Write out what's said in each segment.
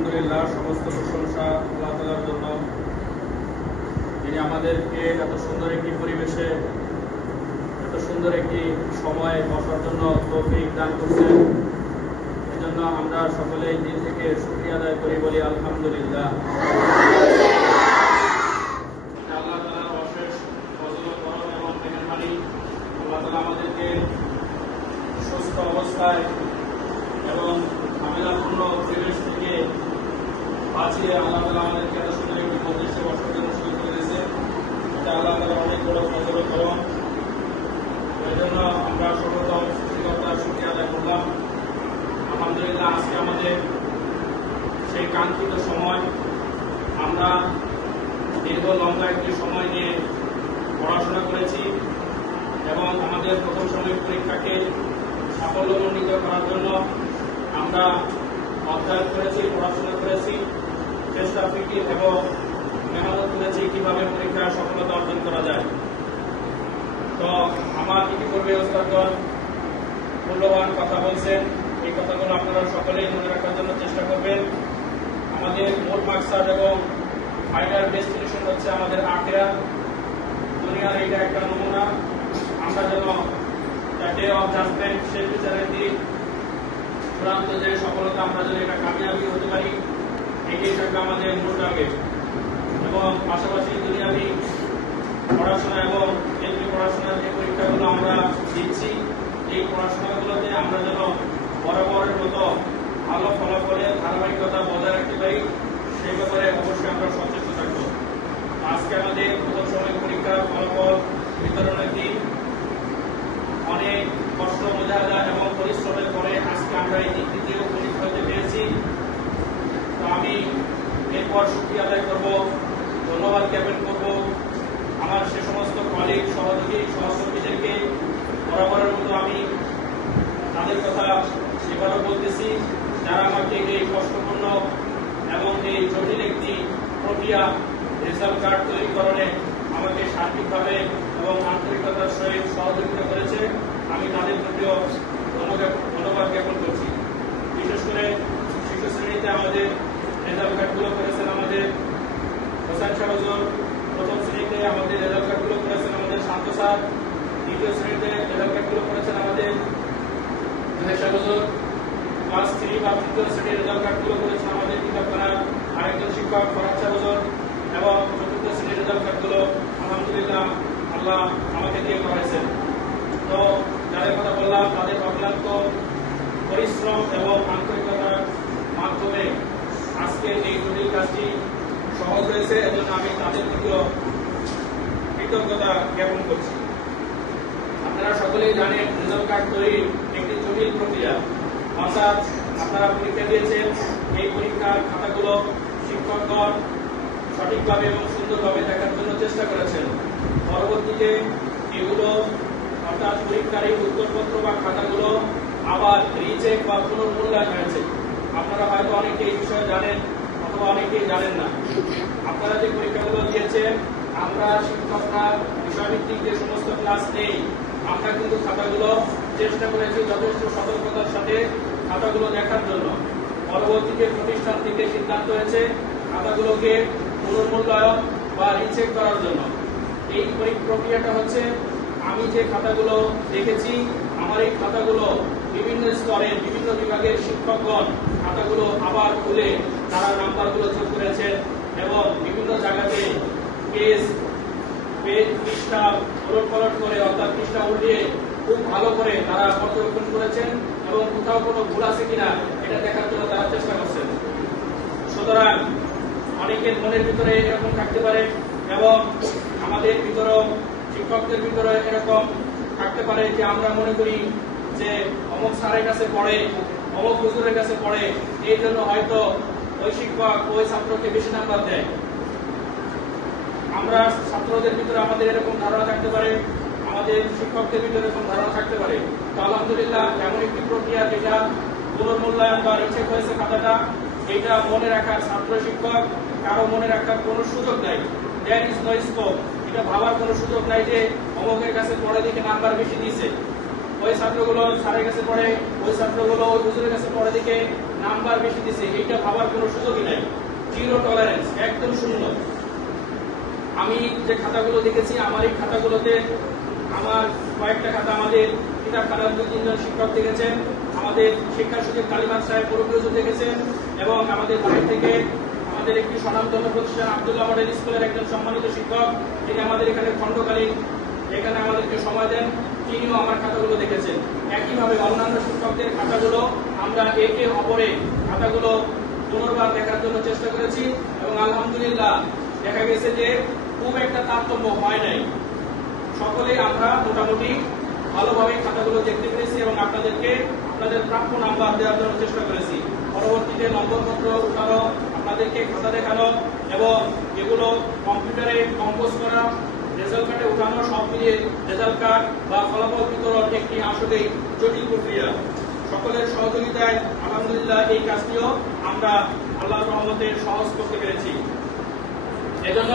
আলহামদুলিল্লাহ, সমস্ত প্রশংসা আল্লাহ তাআলার জন্য, যিনি আমাদেরকে এত সুন্দর একটি পরিবেশে এত সুন্দর একটি সময় বসার জন্য তৌফিক দান করছেন। এজন্য আমরা সকলেই দিল থেকে শুকরিয়া আদায় করি, বলি আলহামদুলিল্লাহ। আল্লাহ তাআলার অশেষ ফজল ও করম এবং মেহেরবানি, আল্লাহ তাআলা আমাদেরকে সুস্থ অবস্থায় এবং ঝামেলাপূর্ণ পরিবেশ থেকে বাঁচিয়ে আল্লাহ তাআলা আমাদেরকে এত সুন্দর একটি মজলিসে বসার জন্য সুযোগ করে দিয়েছে। এটা আল্লাহ তাআলার অনেক বড় ফজল ও করম। এই জন্য আমরা সর্বপ্রথম সৃষ্টিকর্তার শুকরিয়া আদায় করলাম। আলহামদুলিল্লাহ, আজকে আমাদের সেই কাঙ্ক্ষিত সময়, আমরা দীর্ঘ লম্বা একটি সময় নিয়ে পড়াশোনা করেছি এবং আমাদের প্রথম সাময়িক পরীক্ষাকে সাফল্যমণ্ডিত করার জন্য আমরা অধ্যয়ন করেছি, পড়াশোনা করেছি, চেষ্টা ফিকির এবং মেহনত করেছি কিভাবে পরীক্ষার সফলতা অর্জন করা যায়। তো আমার ইতিপূর্বে ওস্তাদগণ মূল্যবান কথা বলছেন, এই কথাগুলো আপনারা সকলেই মনে রাখার জন্য চেষ্টা করবেন। আমাদের মূল মাকসাদ এবং ফাইনাল ডেস্টিনেশন হচ্ছে আমাদের আখিরাত। দুনিয়ার এইটা একটা নমুনা, আমরা যেন ডে অফ জাজমেন্ট, শেষ বিচারের দিন, চূড়ান্ত যে সফলতা, আমরা যেন এটা কামিয়াবি হতে পারি, এটাই থাকবে আমাদের মূল টার্গেট। এবং পাশাপাশি দুনিয়াবি পড়াশোনা এবং কেন্দ্রীয় পড়াশোনার যে পরীক্ষাগুলো আমরা দিচ্ছি, এই পড়াশোনাগুলোতে আমরা যেন বরাবরের মতো ভালো ফলাফলের ধারাবাহিকতা বজায় রাখতে পারি, সেই ব্যাপারে অবশ্যই আমরা সচেষ্ট থাকবো। আজকে আমাদের প্রথম সাময়িক পরীক্ষার ফলাফল বিতরণের দিন। অনেক কষ্ট, মোজাহাদা এবং পরিশ্রমের পরে আজকে আমরা এই দিকটিতে উপনীত হতে পেরেছি। তো আমি এরপর শুকরিয়া আদায় করবো, ধন্যবাদ জ্ঞাপন করবো আমার সে সমস্ত কলিগ, সহযোগী, সহকর্মীদেরকে। বরাবরের মতো আমি তাদের কথা এবারও বলতেছি, যারা আমাকে এই কষ্টপূর্ণ এবং এই জটিল একটি প্রক্রিয়া রেজাল্ট কার্ড তৈরিকরণে আমাকে সার্বিকভাবে এবং আন্তরিকতার সহিত সহযোগিতা করেছে, আমি তাদের প্রতিও ধন্যবাদ জ্ঞাপন করছি। বিশেষ করে শিশু শ্রেণীতে আমাদের রেজাল্ট কার্ডগুলো করেছেন আমাদের হোসেন শাহ হুজুর, প্রথম শ্রেণীতে আমাদের রেজাল্ট কার্ডগুলো করেছেন আমাদের শান্ত স্যার, দ্বিতীয় শ্রেণীতে রেজাল্ট কার্ডগুলো করেছেন আমাদের শাহ হুজুর, ক্লাস 3 বা তৃতীয় শ্রেণীর রেজাল্ট কার্ডগুলো করেছেন আমাদের কিতাবখানার আরেকজন শিক্ষক ফরহাদ শাহ হুজুর, এবং চতুর্থ শ্রেণীর রেজাল্ট কার্ডগুলো আলহামদুলিল্লাহ আল্লাহ আমাকে দিয়ে করাইছেন। তো যাদের কথা বললাম, তাদের অক্লান্ত পরিশ্রম এবং আন্তরিকতার মাধ্যমে আজকে এই জটিল কাজটি সহজ হয়েছে, এজন্য আমি তাদের প্রতিও কৃতজ্ঞতা জ্ঞাপন করছি। আপনারা সকলেই জানেন, রেজাল্ট কার্ড তৈরি একটি জটিল প্রক্রিয়া। অর্থাৎ আপনারা পরীক্ষা দিয়েছেন, এই পরীক্ষার খাতাগুলো শিক্ষকগণ সঠিকভাবে এবং সুন্দরভাবে দেখার জন্য চেষ্টা করেছেন। পরবর্তীতে এগুলো অর্থাৎ পরীক্ষার এই উত্তরপত্র বা খাতাগুলো আবার রিচেক বা পুনর্মূল্যায়ন হয়েছে। আপনারা হয়তো অনেকে এই বিষয়ে জানেন অথবা অনেকেই জানেন না। আপনারা যে পরীক্ষাগুলো দিয়েছেন, আমরা শিক্ষকরা বিষয়ভিত্তিক যে সমস্ত ক্লাস নেই, আমরা কিন্তু খাতাগুলো চেষ্টা করেছি যথেষ্ট সতর্কতার সাথে খাতাগুলো দেখার জন্য। পরবর্তীতে প্রতিষ্ঠান থেকে সিদ্ধান্ত হয়েছে খাতাগুলোকে পুনর্মূল্যায়ন বা রিচেক করার জন্য। এই প্রক্রিয়াটা হচ্ছে, আমি যে খাতাগুলো দেখেছি, আমার এই খাতাগুলো বিভিন্ন স্তরের বিভিন্ন বিভাগের শিক্ষকগণ খাতাগুলো আবার খুলে তারা নাম্বারগুলো যোগ করেছেন এবং বিভিন্ন জায়গাতে পেজ পৃষ্ঠা ওলটপালট করে, অর্থাৎ পৃষ্ঠা উল্টিয়ে খুব ভালো করে তারা পর্যবেক্ষণ করেছেন এবং কোথাও কোনো ভুল আছে কিনা এটা দেখার জন্য তারা চেষ্টা করছেন। সুতরাং অনেকের মনের ভিতরে এরকম থাকতে পারে এবং আমাদের ভিতরেও শিক্ষকদের ভিতরে এরকম থাকতে পারে যে আমরা মনে করি যে অমুক স্যারের কাছে পড়ে, অমুক হুজুরের কাছে পড়ে, এই জন্য হয়তো ওই শিক্ষক ওই ছাত্রকে বেশি নাম্বার দেয়। আমরা ছাত্রদের ভিতরে আমাদের এরকম ধারণা থাকতে পারে, আমাদের শিক্ষকদের ভিতরে এরকম ধারণা থাকতে পারে। তো আলহামদুলিল্লাহ, এমন একটি প্রক্রিয়া যেটা পুনর্মূল্যায়ন বা রিচেক হয়েছে খাতাটা, এটা মনে রাখার ছাত্র শিক্ষক কারো মনে রাখার কোনো সুযোগ নাই। There is no scope. এটা ভাবার কোনো সুযোগ নাই যে অমুকের কাছে পড়ে দেখে নাম্বার বেশি দিয়েছে। ওই ছাত্রগুলো স্যারের কাছে পড়ে, ওই ছাত্রগুলো ওই হুজুরের কাছে পড়ে দিকে নাম্বার বেশি দিছে, এইটা ভাবার কোনো সুযোগই নাই। জিরো টলারেন্স, একদম শূন্য। আমি যে খাতাগুলো দেখেছি, আমার এই খাতাগুলোতে আমার কয়েকটা খাতা আমাদের কিতাব খাতার 2-3 জন শিক্ষক দেখেছেন, আমাদের শিক্ষা সচিব কালিমাত সাহেব পুরোপুরি দেখেছেন, এবং আমাদের বাইরে থেকে আমাদের একটি স্বনামধন্য প্রতিষ্ঠান আব্দুল্লাহ মডেল স্কুলের একজন সম্মানিত শিক্ষক, তিনি আমাদের এখানে খণ্ডকালীন এখানে আমাদেরকে সময় দেন, তিনিও আমার খাতাগুলো দেখেছেন। একইভাবে অন্যান্য শিক্ষকদের খাতাগুলো আমরা একে অপরে খাতাগুলো পুনর্বার দেখার জন্য চেষ্টা করেছি, এবং আলহামদুলিল্লাহ দেখা গেছে যে খুব একটা তারতম্য হয় নাই। সকলেই আমরা মোটামুটি ভালোভাবে খাতাগুলো দেখতে পেরেছি এবং আপনাদেরকে আপনাদের প্রাপ্য নাম্বার দেওয়ার জন্য চেষ্টা করেছি। পরবর্তীতে নম্বরপত্র উঠানো, আপনাদেরকে খাতা দেখানো এবং এগুলো কম্পিউটারে কম্পোজ করা, রেজাল্ট কার্ডে উঠানো, সব মিলিয়ে রেজাল্ট কার্ড বা ফলাফল বিতরণ একটি আসলেই জটিল প্রক্রিয়া। সকলের সহযোগিতায় আলহামদুলিল্লাহ এই কাজটিও আমরা আল্লাহর রহমতে সহজ করতে পেরেছি। এজন্য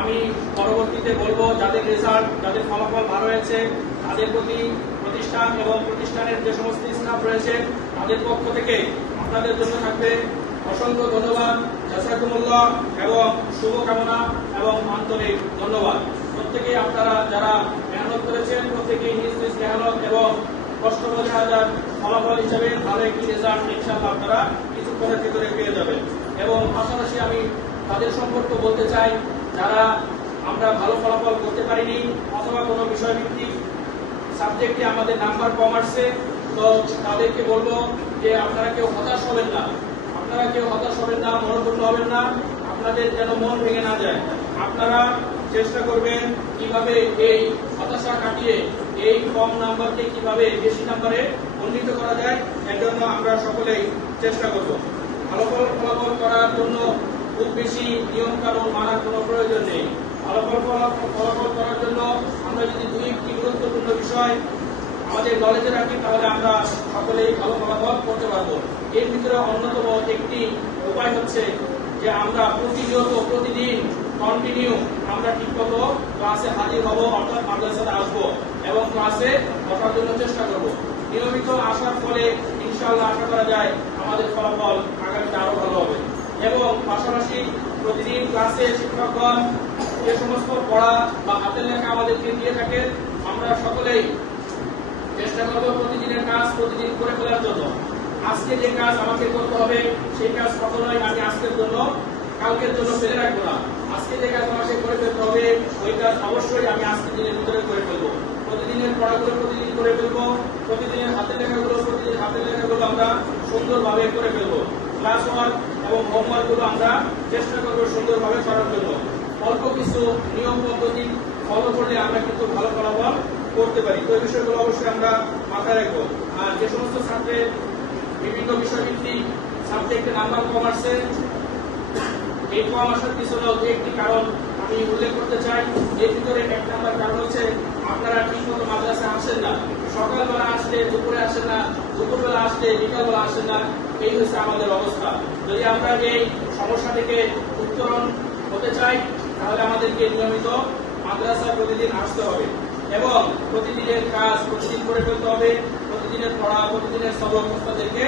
আমি পরবর্তীতে বলবো, যাদের রেজাল্ট, যাদের ফলাফল ভালো হয়েছে তাদের প্রতি প্রতিষ্ঠান এবং প্রতিষ্ঠানের যে সমস্ত স্টাফ রয়েছে তাদের পক্ষ থেকে আপনাদের জন্য থাকবে অসংখ্য ধন্যবাদ, জাযাকুমুল্লাহ, এবং শুভকামনা এবং আন্তরিক ধন্যবাদ। প্রত্যেকেই আপনারা যারা মেহনত করেছেন প্রত্যেকেই নিজ নিজ মেহনত এবং কষ্ট করে হাজার ফলাফল হিসাবে ভালো একটি রেজাল্ট ইনশাআল্লাহ আপনারা কিছুক্ষণের ভিতরে পেয়ে যাবেন। এবং পাশাপাশি আমি তাদের সম্পর্কে বলতে চাই যারা আমরা ভালো ফলাফল করতে পারিনি অথবা কোনো বিষয়ভিত্তিক সাবজেক্টে আমাদের নাম্বার কম আসছে, তো তাদেরকে বলবো যে আপনারা কেউ হতাশ হবেন না, মনোক্ষুণ্ণ হবেন না, আপনাদের যেন মন ভেঙে না যায়। আপনারা চেষ্টা করবেন কিভাবে এই হতাশা কাটিয়ে এই কম নাম্বারকে কিভাবে বেশি নাম্বারে উন্নীত করা যায়, এর জন্য আমরা সকলেই চেষ্টা করব। ভালো ফলাফল করার জন্য খুব বেশি নিয়ম কানুন মানার কোনো প্রয়োজন নেই। ভালো ফলাফল করার জন্য আমরা যদি 2টি গুরুত্বপূর্ণ বিষয় আমাদের নলেজে রাখি তাহলে আমরা সকলেই ভালো ফলাফল করতে পারবো। এর ভিতরে অন্যতম একটি উপায় হচ্ছে যে আমরা প্রতিদিন কন্টিনিউ আমরা ঠিকমতো ক্লাসে হাজির হব, অর্থাৎ মাদ্রাসাতে আসবো এবং ক্লাসে বসার জন্য চেষ্টা করব। নিয়মিত আসার ফলে ইনশাআল্লাহ আশা করা যায় আমাদের ফলাফল আগামীতে আরো ভালো হবে। এবং পাশাপাশি প্রতিদিন ক্লাসে শিক্ষকগণ যে সমস্ত পড়া বা হাতের লেখা আমাদেরকে দিয়ে থাকে আমরা সকলেই চেষ্টা করবো প্রতিদিনের কাজ প্রতিদিন করে ফেলার জন্য। আজকে যে কাজ আমাকে করতে হবে সেই কাজ কখনোই আমি আজকের জন্য কালকের জন্য ফেলে রাখবো না। আজকে যে কাজ আমাকে করে ফেলতে হবে ওই কাজ অবশ্যই আমি আজকের দিনের ভিতরে করে ফেলবো। প্রতিদিনের পড়াগুলো প্রতিদিন করে ফেলবো, প্রতিদিনের হাতের লেখাগুলো আমরা সুন্দরভাবে করে ফেলবো। ক্লাস ওয়ার্ক এবং হোমওয়ার্ক গুলো আমরা চেষ্টা করবো সুন্দরভাবে করার জন্য। অল্প কিছু নিয়ম পদ্ধতি ফলো করলে আমরা কিন্তু ভালো ফলাফল করতে পারি। তো এই বিষয়গুলো অবশ্যই আমরা মাথায় রাখবো। আর যে সমস্ত ছাত্রের বিভিন্ন বিষয়ভিত্তিক সাবজেক্টে নাম্বার কম আসছে, এই কম আসার পিছনেও একটি কারণ আমি উল্লেখ করতে চাই। এর ভিতরে 1 নাম্বার কারণ হচ্ছে আপনারা ঠিক মতো মাদ্রাসায় আসেন না। সকালবেলা আসলে দুপুরে আসেন না, দুপুরবেলা আসলে বিকালবেলা আসেন না, এই হচ্ছে আমাদের অবস্থা। যদি আমরা এই সমস্যা থেকে উত্তরণ হতে চাই তাহলে আমাদেরকে নিয়মিত মাদ্রাসায় প্রতিদিন আসতে হবে এবং প্রতিদিনের কাজ প্রতিদিন করে ফেলতে হবে। প্রতিদিনের পড়া প্রতিদিনের সবক ওস্তাদেরকে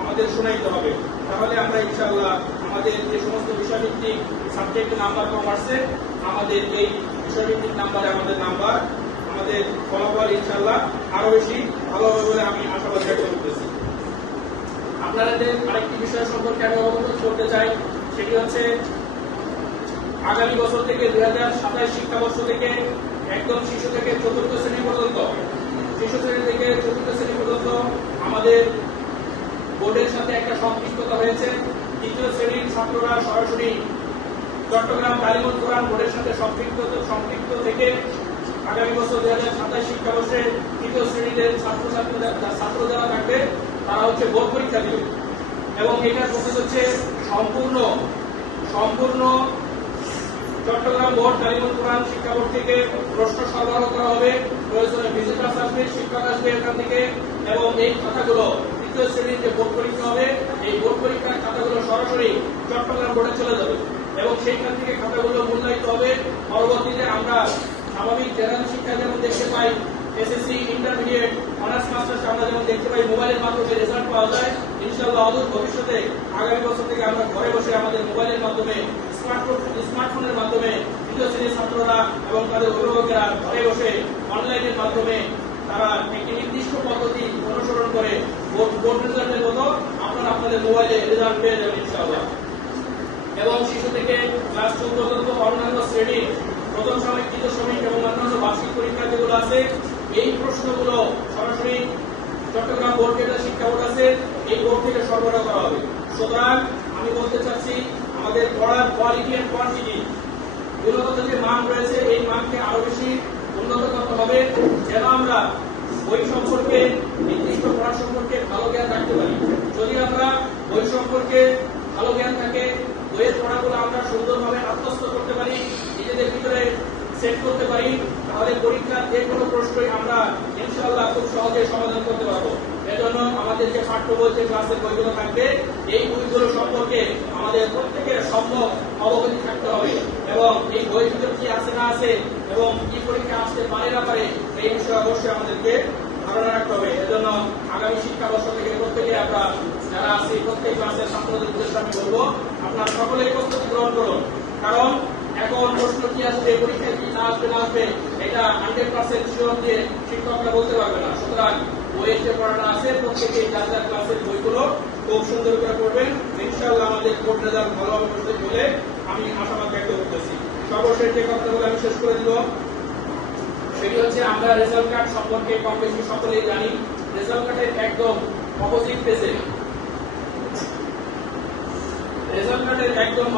আমাদের শোনাইতে হবে। তাহলে আমরা ইনশাআল্লাহ আমাদের যে সমস্ত বিষয়ভিত্তিক সাবজেক্টে নাম্বার কম আসছে আমাদের এই বিষয়ভিত্তিক নাম্বারে আমাদের ফলাফল ইনশাআল্লাহ আরো বেশি ভালো হবে বলে আমি আশাবাদ ব্যক্ত করতেছি। আপনাদের আরেকটি বিষয় সম্পর্কে আমি অবগত করতে চাই, সেটি হচ্ছে আগামী বছর থেকে 2027 শিক্ষাবর্ষ থেকে একদম শিশু থেকে চতুর্থ শ্রেণী পর্যন্ত আমাদের বোর্ডের সাথে একটা সম্পৃক্ততা হয়েছে। তৃতীয় শ্রেণীর ছাত্ররা সরাসরি চট্টগ্রাম তালিমুল কোরআন বোর্ডের সাথে সম্পৃক্ত থেকে আগামী বছর 2027 শিক্ষাবর্ষে তৃতীয় শ্রেণীতে ছাত্র যারা থাকবে তারা হচ্ছে বোর্ড পরীক্ষা দিবে এবং এটার প্রসেস হচ্ছে সম্পূর্ণ চট্টগ্রাম বোর্ড তালিমুল কোরআন শিক্ষা বোর্ড থেকে প্রশ্ন সরবরাহ করা হবে। প্রয়োজনে ভিজিটার্স আসবে, শিক্ষক আসবে এখান থেকে এবং এই খাতাগুলো তৃতীয় শ্রেণীর যে বোর্ড পরীক্ষা হবে এই বোর্ড পরীক্ষার খাতাগুলো সরাসরি চট্টগ্রাম বোর্ডে চলে যাবে এবং সেইখান থেকে খাতাগুলো মূল্যায়িত হবে। পরবর্তীতে আমরা স্বাভাবিক জেনারেল শিক্ষা যেমন দেখতে পাই এসএসসি, ইন্টারমিডিয়েট, অনার্স মাস্টার্স আমরা যেমন দেখতে পাই মোবাইলের মাধ্যমে রেজাল্ট পাওয়া যায়, ইনশাআল্লাহ অদূর ভবিষ্যতে আগামী বছর থেকে আমরা ঘরে বসে আমাদের মোবাইলের মাধ্যমে স্মার্টফোনের মাধ্যমে তৃতীয় শ্রেণীর ছাত্ররা এবং তাদের অভিভাবকেরা ঘরে বসে অনলাইনের মাধ্যমে তারা একটি নির্দিষ্ট পদ্ধতি অনুসরণ করে বোর্ড রেজাল্টের মতো আপনারা আপনাদের মোবাইলে রেজাল্ট পেয়ে যাবেন ইনশাআল্লাহ। এবং শিশু থেকে ক্লাস 14 পর্যন্ত অন্যান্য শ্রেণীর প্রথম সাময়িক, তৃতীয় সাময়িক এবং অন্যান্য বার্ষিক পরীক্ষা যেগুলো আছে এই প্রশ্নগুলো সরাসরি চট্টগ্রাম বোর্ড যেটা শিক্ষা বোর্ড আছে এই বোর্ড থেকে সরবরাহ করা হবে। সুতরাং আমি বলতে চাচ্ছি আমাদের পড়ার কোয়ালিটি এন্ড কোয়ান্টিটি গুণগত যে মান রয়েছে এই মানকে আরো বেশি উন্নত করতে হবে, যেন আমরা বই সম্পর্কে নির্দিষ্ট পড়া সম্পর্কে ভালো জ্ঞান রাখতে পারি। যদি আমরা বই সম্পর্কে ভালো জ্ঞান থাকে, বইয়ের পড়াগুলো আমরা সুন্দরভাবে আত্মস্থ করতে পারি, নিজেদের ভিতরে সেট করতে পারি, তাহলে পরীক্ষার যে কোনো প্রশ্নই আমরা ইনশাআল্লাহ খুব সহজে সমাধান করতে পারবো। এজন্য আমাদের যে পাঠ্য বই, যে ক্লাসের বইগুলো থাকবে এই বইগুলো সম্পর্কে আমাদের প্রত্যেকের সম্ভব অবগতি থাকতে হবে এবং এই বই ভিতরে কি আছে না আছে এবং কি পরীক্ষা আসতে পারে না পারে এই বিষয়ে অবশ্যই আমাদেরকে ধারণা রাখতে হবে। এজন্য আগামী শিক্ষাবর্ষ থেকে প্রত্যেকে আমরা যারা আছি প্রত্যেক ক্লাসের ছাত্রদের উদ্দেশ্যে আমি বলবো আপনারা সকলেই প্রস্তুতি গ্রহণ করুন, কারণ এখন প্রশ্ন কি আসবে, পরীক্ষায় কি না আসবে না আসবে এটা 100% শিওর দিয়ে শিক্ষকরা বলতে পারবে না। সুতরাং বইয়ের যে পড়াটা আছে প্রত্যেকে যার যার ক্লাসের বইগুলো খুব সুন্দর করে পড়বেন, ইনশাআল্লাহ আমাদের বোর্ড রেজাল্ট ভালো হবে বলে আমি আশাবাদ ব্যক্ত করতেছি। সর্বশেষ যে কথাগুলো আমি শেষ করে দিব সেটি হচ্ছে আমরা রেজাল্ট কার্ড সম্পর্কে কম বেশি সকলেই জানি। রেজাল্ট কার্ডের একদম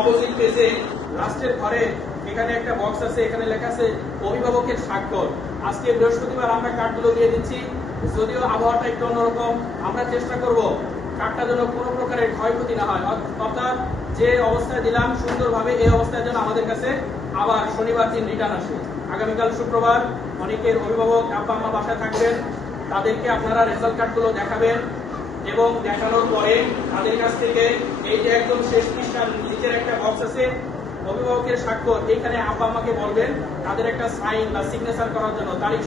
অপোজিট পেজে লাস্টের ঘরে এখানে একটা বক্স আছে, এখানে লেখা আছে অভিভাবকের স্বাক্ষর। আজকে বৃহস্পতিবার আমরা কার্ডগুলো দিয়ে দিচ্ছি, যদিও আবহাওয়াটা একটু অন্যরকম, আমরা চেষ্টা করব কার্ডটা যেন কোনো প্রকারের ক্ষয়ক্ষতি না হয়, অর্থাৎ যে অবস্থায় দিলাম সুন্দরভাবে এই অবস্থায় যেন আমাদের কাছে আবার শনিবার দিন রিটার্ন আসে। আগামীকাল শুক্রবার অনেকের অভিভাবক আব্বা আম্মা বাসায় থাকবেন, তাদেরকে আপনারা রেজাল্ট কার্ডগুলো দেখাবেন এবং দেখানোর পরে তাদের কাছ থেকে এই যে একদম শেষ পৃষ্ঠার নিচের একটা বক্স আছে অভিভাবকের স্বাক্ষর, এখানে আব্বা আম্মাকে বলবেন তাদের একটা সাইন বা সিগনেচার করার জন্য, তারিখ